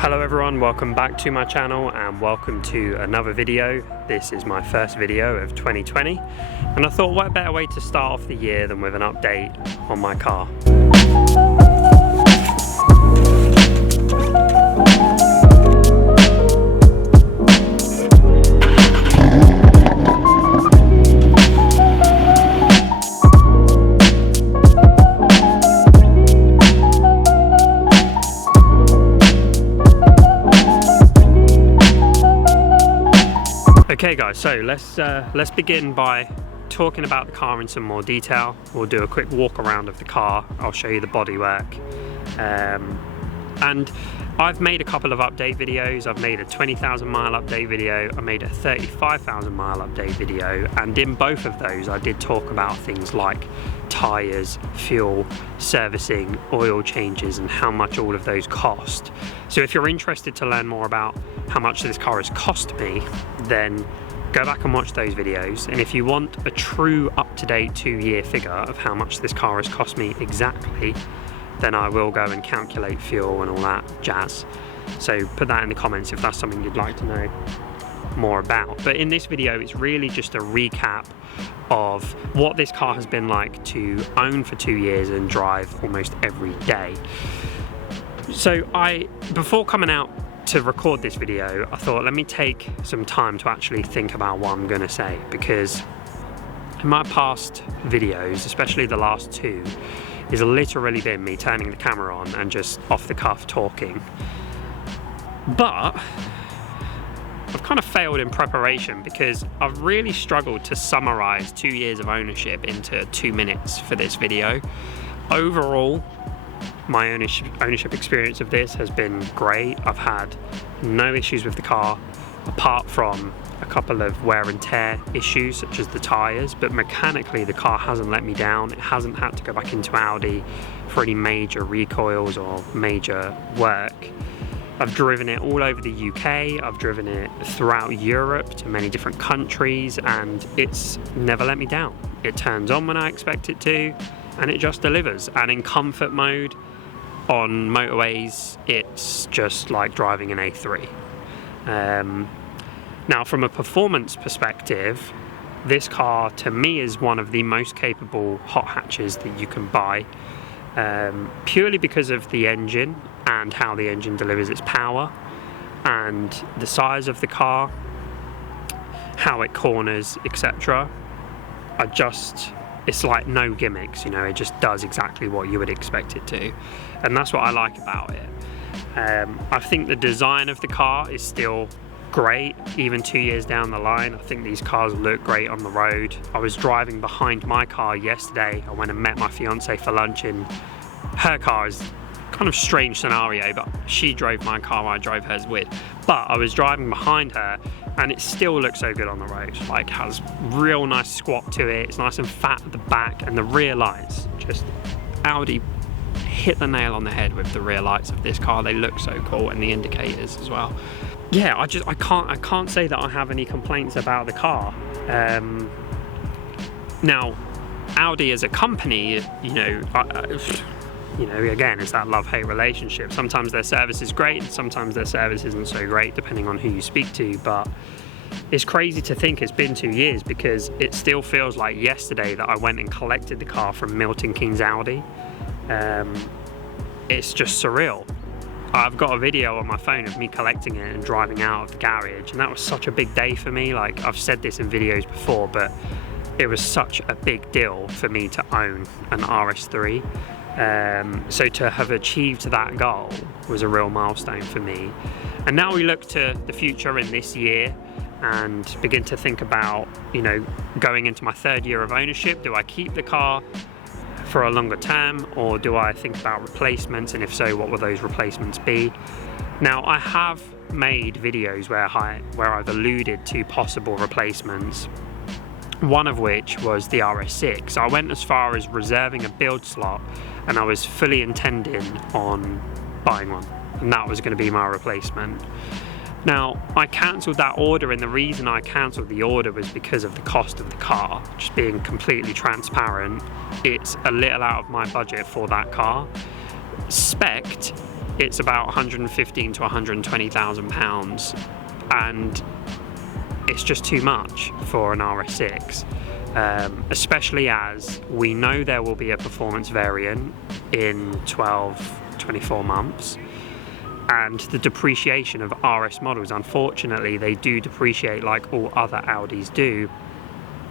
Hello everyone, welcome back to my channel and welcome to another video. This is my first video of 2020 and I thought what better way to start off the year than with an update on my car. Okay guys, so let's begin by talking about the car in some more detail. We'll do a quick walk around of the car. I'll show you the bodywork. And I've made a couple of update videos. I've made a 20,000 mile update video. I made a 35,000 mile update video. And in both of those, I did talk about things like tires, fuel, servicing, oil changes, and how much all of those cost. So if you're interested to learn more about how much this car has cost me, then go back and watch those videos. And if you want a true up-to-date 2-year figure of how much this car has cost me exactly, then I will go and calculate fuel and all that jazz. So put that in the comments if that's something you'd like to know more about. But in this video, it's really just a recap of what this car has been like to own for 2 years and drive almost every day. So before coming out to record this video, I thought let me take some time to actually think about what I'm going to say, because in my past videos, especially the last two, has literally been me turning the camera on and just off the cuff talking. But I've kind of failed in preparation because I've really struggled to summarize 2 years of ownership into 2 minutes for this video. Overall, my ownership experience of this has been great. I've had no issues with the car apart from a couple of wear and tear issues such as the tires, but mechanically the car hasn't let me down. It hasn't had to go back into Audi for any major recoils or major work. I've driven it all over the UK, I've driven it throughout Europe to many different countries, and it's never let me down. It turns on when I expect it to, and it just delivers. And in comfort mode on motorways, it's just like driving an A3. Now from a performance perspective, this car to me is one of the most capable hot hatches that you can buy, purely because of the engine and how the engine delivers its power and the size of the car, how it corners, etc. It's like no gimmicks, you know, it just does exactly what you would expect it to. And that's what I like about it. I think the design of the car is still great, even 2 years down the line. I think these cars look great on the road. I was driving behind my car yesterday. I went and met my fiance for lunch in her car. Is kind of strange scenario, but she drove my car, I drove hers with. But I was driving behind her and it still looks so good on the road. Like, has real nice squat to it. It's nice and fat at the back, and the rear lights, just Audi hit the nail on the head with the rear lights of this car. They look so cool, and the indicators as well. Yeah, I can't say that I have any complaints about the car. Now, Audi as a company, you know, again, it's that love-hate relationship. Sometimes their service is great, and sometimes their service isn't so great, depending on who you speak to. But it's crazy to think it's been 2 years, because it still feels like yesterday that I went and collected the car from Milton Keynes Audi. It's just surreal. I've got a video on my phone of me collecting it and driving out of the garage, and that was such a big day for me. Like, I've said this in videos before, but it was such a big deal for me to own an RS3. So to have achieved that goal was a real milestone for me. And now we look to the future in this year and begin to think about, you know, going into my 3rd year of ownership. Do I keep the car for a longer term, or do I think about replacements, and if so, what will those replacements be? Now, I have made videos where I've alluded to possible replacements, one of which was the RS6. I went as far as reserving a build slot, and I was fully intending on buying one, and that was going to be my replacement. Now, I cancelled that order, and the reason I cancelled the order was because of the cost of the car. Just being completely transparent, it's a little out of my budget for that car. Spec'd, it's about 115 to 120,000 pounds, and it's just too much for an RS6, especially as we know there will be a performance variant in 12-24 months, and the depreciation of RS models, unfortunately, they do depreciate like all other Audis do,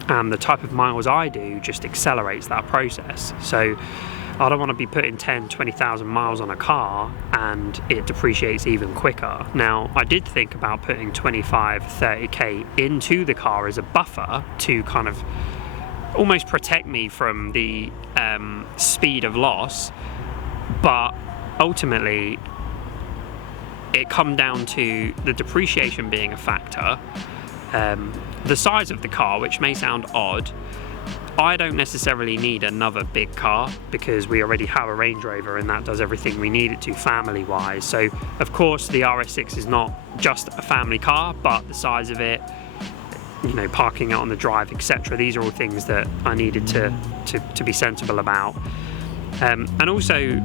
and the type of miles I do just accelerates that process. So I don't want to be putting 10-20,000 miles on a car and it depreciates even quicker. Now, I did think about putting 25-30k into the car as a buffer to kind of almost protect me from the speed of loss, but ultimately it come down to the depreciation being a factor, the size of the car, which may sound odd. I don't necessarily need another big car because we already have a Range Rover and that does everything we need it to family wise. So of course the RS6 is not just a family car, but the size of it, you know, parking it on the drive, etc. These are all things that I needed to be sensible about. And also,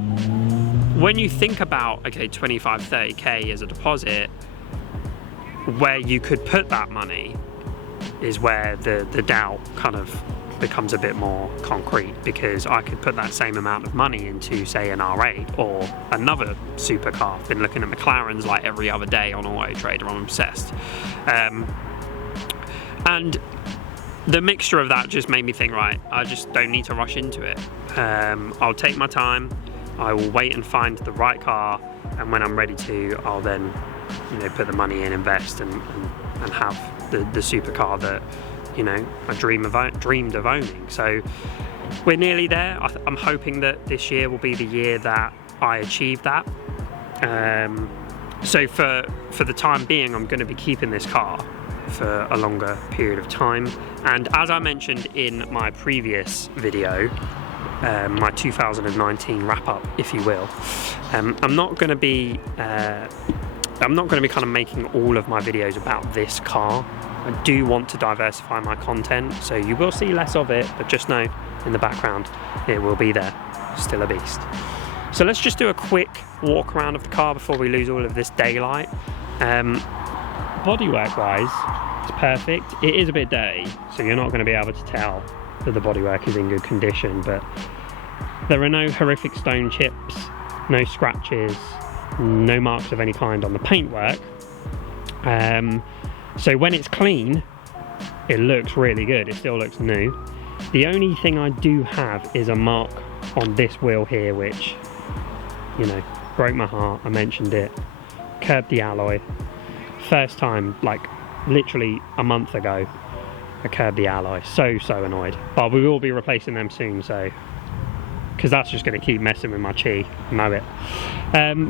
when you think about, okay, 25-30k as a deposit, where you could put that money is where the doubt kind of becomes a bit more concrete, because I could put that same amount of money into, say, an R8 or another supercar. I've been looking at McLarens like every other day on Auto Trader. I'm obsessed. And the mixture of that just made me think, right, I just don't need to rush into it. I'll take my time, I will wait and find the right car, and when I'm ready to, I'll then, you know, put the money in, invest, and have the supercar that, you know, I dreamed of owning. So we're nearly there. I'm hoping that this year will be the year that I achieve that. So for the time being, I'm going to be keeping this car for a longer period of time. And as I mentioned in my previous video, my 2019 wrap up, if you will, I'm not going to be kind of making all of my videos about this car. I do want to diversify my content, so you will see less of it, but just know in the background it will be there, still a beast. So let's just do a quick walk around of the car before we lose all of this daylight. Bodywork wise, it's perfect. It is a bit dirty, so you're not going to be able to tell that the bodywork is in good condition, but there are no horrific stone chips, no scratches, no marks of any kind on the paintwork. So when it's clean, it looks really good. It still looks new. The only thing I do have is a mark on this wheel here, which, you know, broke my heart. I mentioned it. Curbed the alloy. First time, like literally a month ago, I curbed the alloy. So annoyed. But we will be replacing them soon, so, because that's just going to keep messing with my chi. I know it.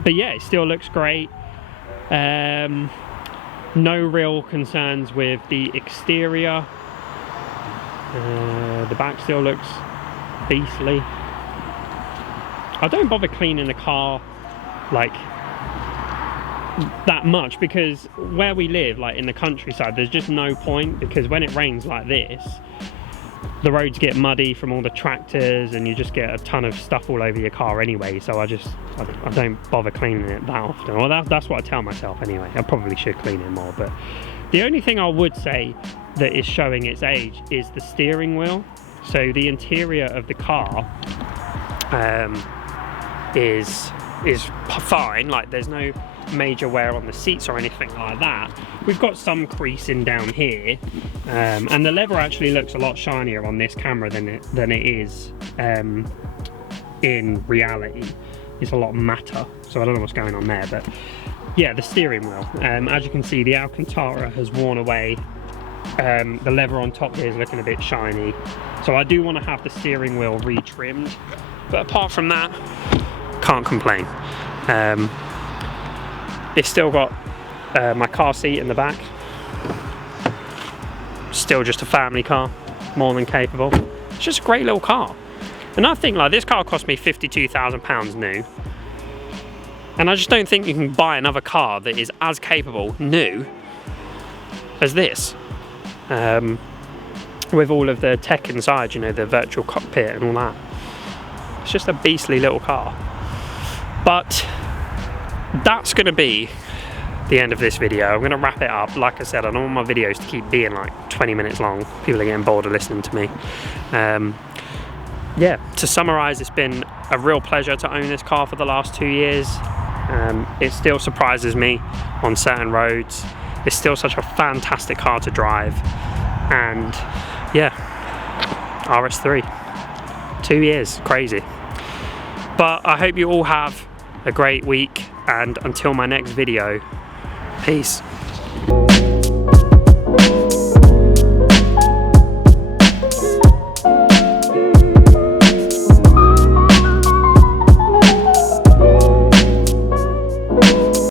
But yeah, it still looks great. No real concerns with the exterior. The back still looks beastly. I don't bother cleaning the car like that much, because where we live, like in the countryside, there's just no point, because when it rains like this, the roads get muddy from all the tractors and you just get a ton of stuff all over your car anyway. So I don't bother cleaning it that often. Well, that's what I tell myself anyway. I probably should clean it more, but the only thing I would say that is showing its age is the steering wheel. So the interior of the car is fine, like there's no major wear on the seats or anything like that. We've got some creasing down here, and the leather actually looks a lot shinier on this camera than it is in reality. It's a lot matter, so I don't know what's going on there. But yeah, the steering wheel, as you can see, the Alcantara has worn away. The leather on top here is looking a bit shiny, so I do want to have the steering wheel retrimmed, but apart from that, can't complain. It's still got my car seat in the back. Still just a family car, more than capable. It's just a great little car. And I think, like, this car cost me £52,000 new. And I just don't think you can buy another car that is as capable new as this. With all of the tech inside, you know, the virtual cockpit and all that. It's just a beastly little car. But that's going to be the end of this video. I'm going to wrap it up. Like I said, I don't want my videos to keep being like 20 minutes long. People are getting bored of listening to me. Yeah, to summarize, it's been a real pleasure to own this car for the last 2 years. It still surprises me on certain roads. It's still such a fantastic car to drive. And yeah, RS3, 2 years, crazy. But I hope you all have a great week, and until my next video, peace.